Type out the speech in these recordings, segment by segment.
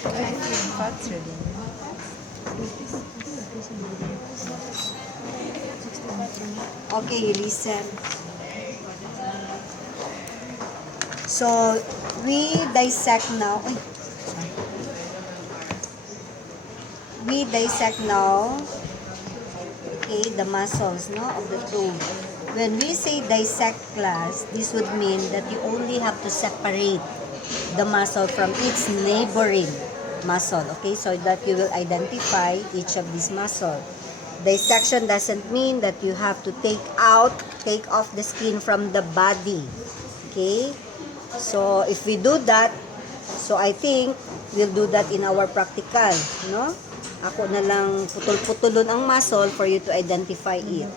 Fats ready. Okay, listen. So, we dissect now. Ay, sorry. We dissect now, okay, the muscles, no, of the toe. When we say dissect class, this would mean that you only have to separate the muscle from its neighboring muscle, okay, so that you will identify each of these muscle. Dissection doesn't mean that you have to take off the skin from the body, okay. So if we do that, so I think we'll do that in our practical, no? Ako na lang putol-putulon ang muscle for you to identify it.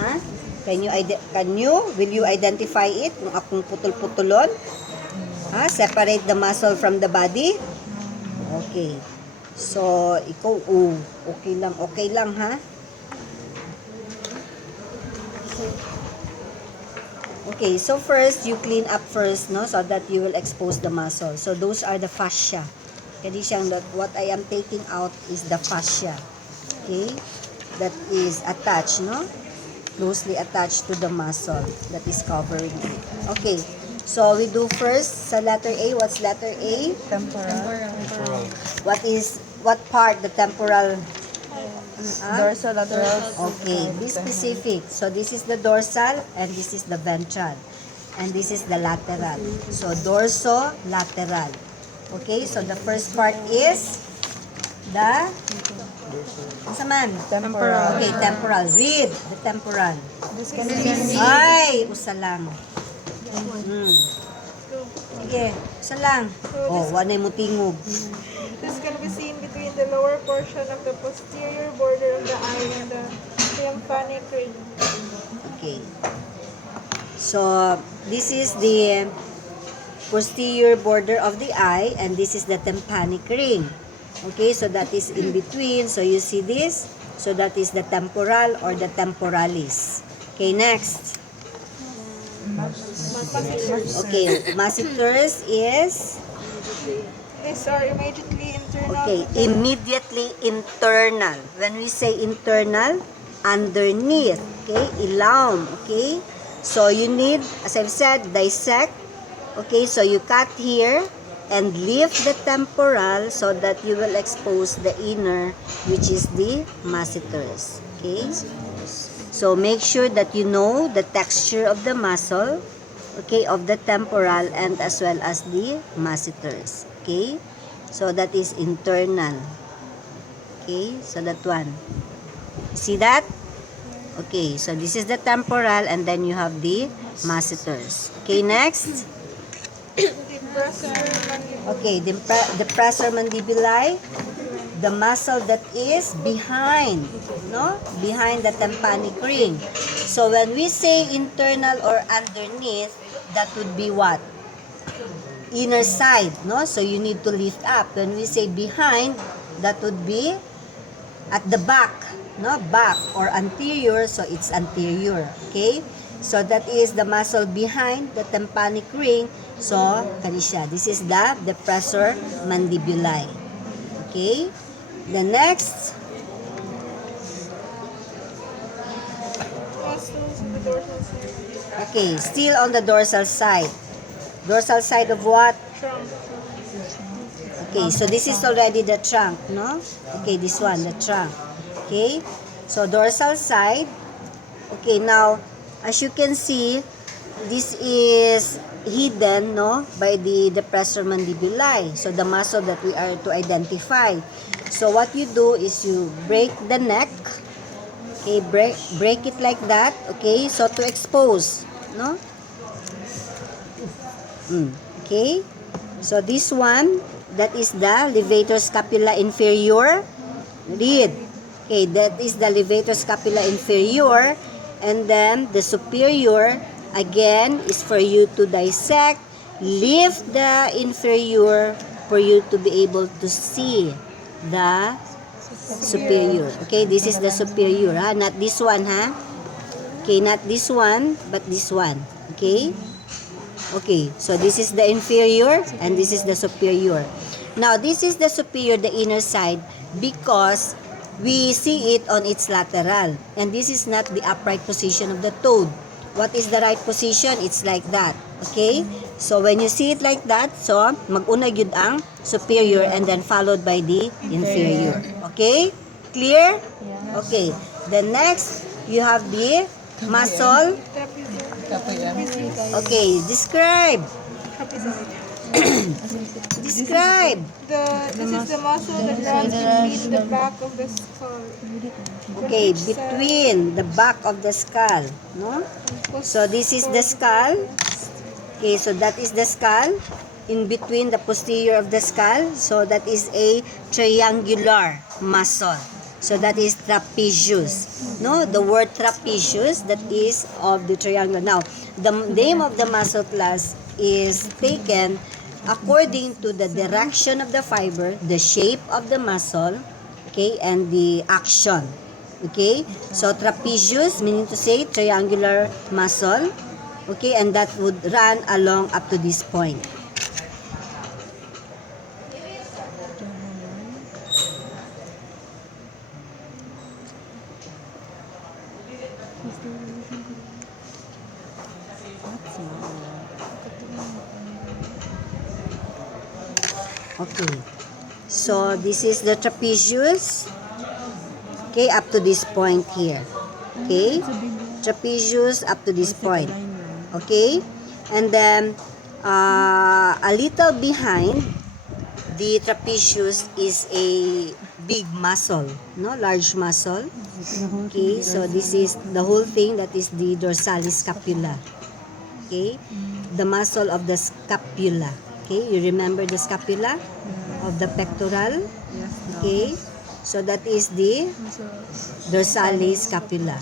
Ha? Will you identify it kung akong putol-putulon? Ha? Separate the muscle from the body? Okay. So, ikaw, okay lang, ha? Okay, so first, you clean up first, no? So that you will expose the muscle. So, those are the fascia. Kaya siyang, what I am taking out is the fascia. Okay? That is attached, no? Closely attached to the muscle that is covering it. Okay. So, we do first sa letter A. What's letter A? Temporal. What part? The temporal? Dorsolateral. Okay. Be specific. So, this is the dorsal and this is the ventral. And this is the lateral. So, dorso-lateral. Okay. So, the first part is the Temporal. Okay, temporal. Read the temporal. This can be seen. Ay, usa lang. Sige, usa lang. Oh, wanay mo tingog. This can be seen between the lower portion of the posterior border of the eye and the tympanic ring. Okay. So, this is the posterior border of the eye and this is the tympanic ring. Okay, so that is in between. So, you see this? So, that is the temporal or the temporalis. Okay, next. Okay, masseters is? These are immediately internal. Okay, immediately internal. When we say internal, underneath. Okay, ilawom. Okay, so you need, as I've said, dissect. Okay, so you cut here and lift the temporal so that you will expose the inner, which is the masseters. Okay, so make sure that you know the texture of the muscle, okay, of the temporal and as well as the masseters. Okay, so that is internal. Okay, so that one. See that? Okay, so this is the temporal and then you have the masseters. Okay, next. Okay, the depressor mandibuli, the muscle that is behind, no? Behind the tympanic ring. So when we say internal or underneath, that would be what? Inner side, no? So you need to lift up. When we say behind, that would be at the back, no? Back or anterior, so it's anterior, okay? So that is the muscle behind the tympanic ring. So, kani siya. This is the depressor mandibuli. Okay? The next. Okay, still on the dorsal side. Dorsal side of what? Trunk. Okay, so this is already the trunk, no? Okay, this one, the trunk. Okay? So, dorsal side. Okay, now, as you can see, this is hidden, no, by the depressor mandibuli. So, the muscle that we are to identify. So, what you do is you break the neck. Okay, break it like that. Okay, so to expose, no? Okay, so this one, that is the levator scapula inferior. Read. Okay, that is the levator scapula inferior. And then the superior, again, is for you to dissect, lift the inferior for you to be able to see the superior. Okay, this is the superior, ha? Not this one, ha? Okay, not this one, but this one. Okay? Okay, so this is the inferior and this is the superior. Now, this is the superior, the inner side, because we see it on its lateral. And this is not the upright position of the toad. What is the right position? It's like that. Okay? So, when you see it like that, so, mag-una yun ang superior and then followed by the inferior. Okay? Clear? Okay. Then next, you have the muscle. Okay, describe. Describe. This is the muscle that runs between the back of the skull. Okay, between the back of the skull, no? So this is the skull. Okay, so that is the skull. In between the posterior of the skull, so that is a triangular muscle. So that is trapezius. No, the word trapezius, that is of the triangle. Now, the name of the muscle class is taken according to the direction of the fiber, the shape of the muscle, okay, and the action. Okay, so trapezius meaning to say triangular muscle, okay, and that would run along up to this point. Okay, so this is the trapezius, okay, up to this point here. Okay, trapezius up to this point. Okay, and then a little behind the trapezius is a big muscle, no, large muscle. Okay, so this is the whole thing, that is the dorsalis scapula. Okay, the muscle of the scapula. Okay, you remember the scapula of the pectoral? Okay, so that is the dorsalis scapula.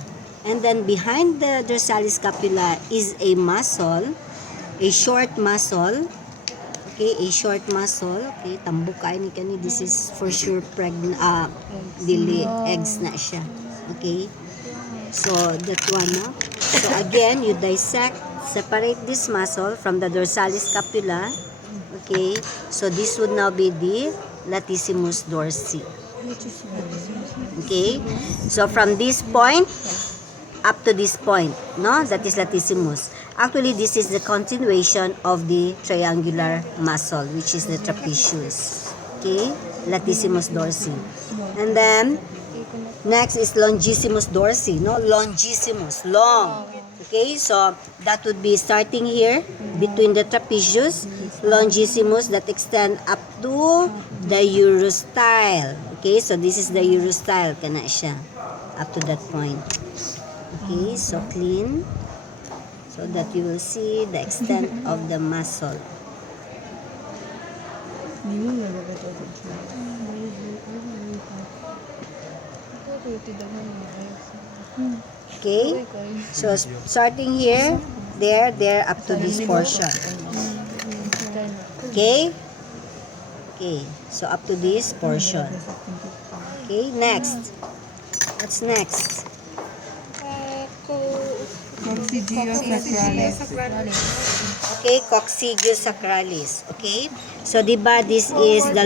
And then behind the dorsalis scapula is a muscle, a short muscle. Okay, a short muscle. Okay, tambok kayo ni kani. This is for sure pregnant, dili, eggs na siya. Okay, so that one, no? So again, you dissect, separate this muscle from the dorsalis scapula. Okay, so this would now be the latissimus dorsi. Okay, so from this point up to this point, no, that is latissimus. Actually, this is the continuation of the triangular muscle, which is the trapezius. Okay, latissimus dorsi. And then next is longissimus dorsi, no, longissimus, long. Okay, so that would be starting here between the trapezius, longissimus, that extend up to the urostyle. Okay, so this is the urostyle, kana siya, up to that point. Okay, so clean, so that you will see the extent of the muscle. Okay, so starting here, there, up to this portion. Okay, okay, so up to this portion. Okay, next. What's next? Okay, coccygeus sacralis. Okay, so diba this is the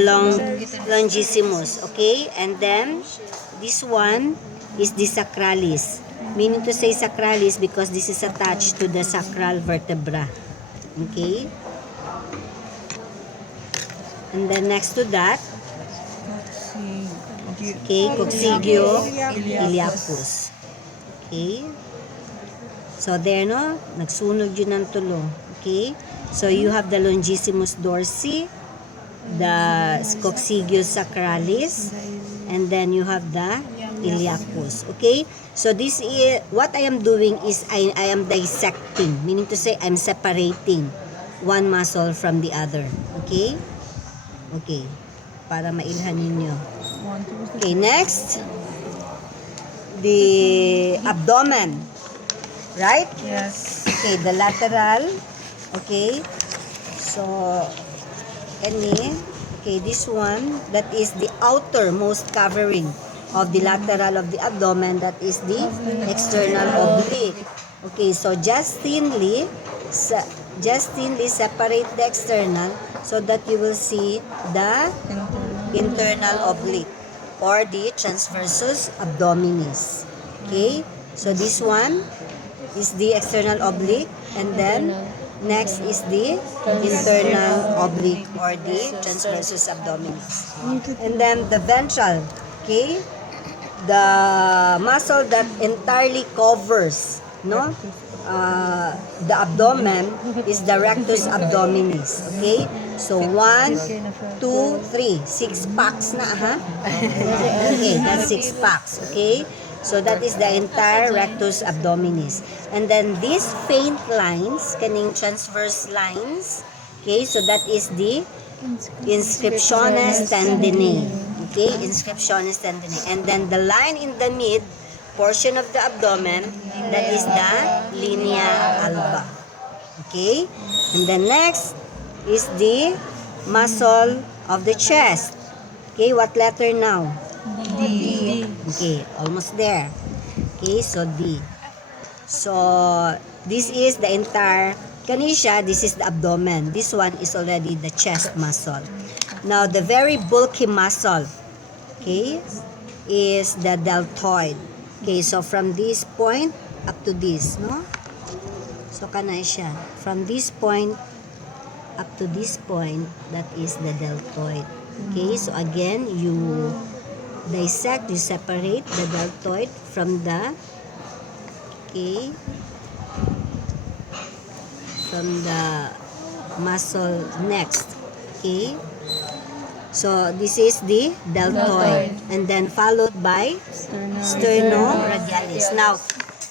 longissimus. Okay, and then this one is the sacralis. Meaning to say sacralis because this is attached to the sacral vertebra. Okay, and then next to that, okay, coccygio iliacus. Okay, so there, no, nagsunog yun ng tulo. Okay, so you have the longissimus dorsi, the coccygeus sacralis, and then you have the iliacus. Okay, so this is what I am doing is I am dissecting, meaning to say I'm separating one muscle from the other. Okay, okay, para mailhan ninyo. Okay, next, the abdomen, right? Yes. Okay, the lateral. Okay, so any, okay, this one, that is the outermost covering of the lateral of the abdomen, that is the external oblique. Okay, so just thinly just thinly separate the external so that you will see the internal oblique or the transversus abdominis. Okay, so this one is the external oblique, and then next is the internal oblique or the transversus abdominis. And then the ventral, okay, the muscle that entirely covers, no, the abdomen is the rectus abdominis. Okay, so 1, 2, 3, 6 packs na, ha? Okay, that's 6 packs. Okay, so that is the entire rectus abdominis. And then these faint lines, kaning transverse lines, okay, so that is the inscriptiones tendinae. Okay, inscriptiones tendinae. And then the line in the mid portion of the abdomen, that is the linea alba. Okay, and then next is the muscle of the chest. Okay, what letter now? D. Okay, almost there. Okay, so D. So, this is the entire, kanisha, this is the abdomen. This one is already the chest muscle. Now, the very bulky muscle, okay, is the deltoid. Okay, so from this point up to this, no? So, kanay siya. From this point up to this point, that is the deltoid. Okay, so again, you dissect, you separate the deltoid from the, okay, from the muscle next. Okay, so this is the deltoid, and then followed by sternoradialis. Now,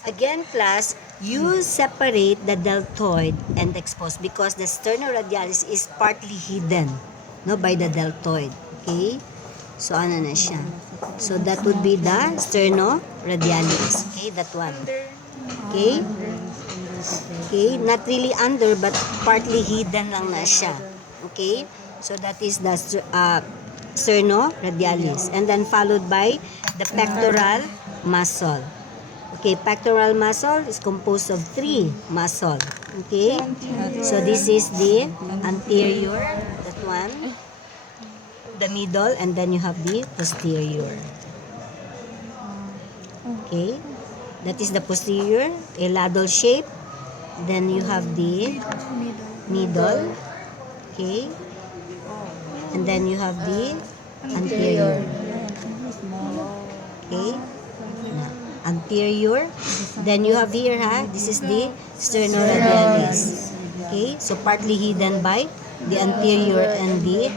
again, class, you separate the deltoid and expose because the sternoradialis is partly hidden, no, by the deltoid. Okay, so ano na siya? So that would be the sternoradialis. Okay, that one. Okay, okay, not really under but partly hidden lang na siya. Okay, so that is the sternoradialis, and then followed by the pectoral muscle. Okay, pectoral muscle is composed of 3 muscle. Okay, so this is the anterior, that one, the middle, and then you have the posterior. Okay, that is the posterior, a ladle shape. Then you have the middle. Okay, and then you have the anterior. Okay, anterior. Then you have here, this is the sternoradialis. Okay, so partly hidden by the anterior and the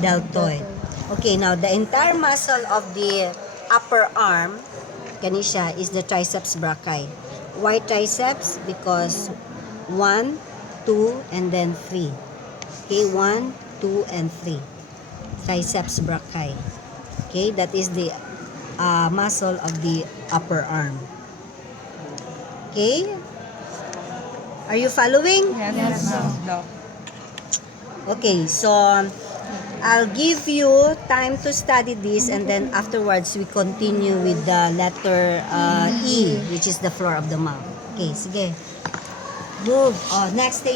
deltoid. Okay, now the entire muscle of the upper arm, kanisha, is the triceps brachii. Why triceps? Because 1, 2, and then 3. Okay, 1, 2, and 3. Triceps brachii. Okay, that is the muscle of the upper arm. Okay? Are you following? Yes, Doc. Okay, so I'll give you time to study this, and then afterwards we continue with the letter E, which is the floor of the mouth. Okay, sige. Move. Oh, next stage.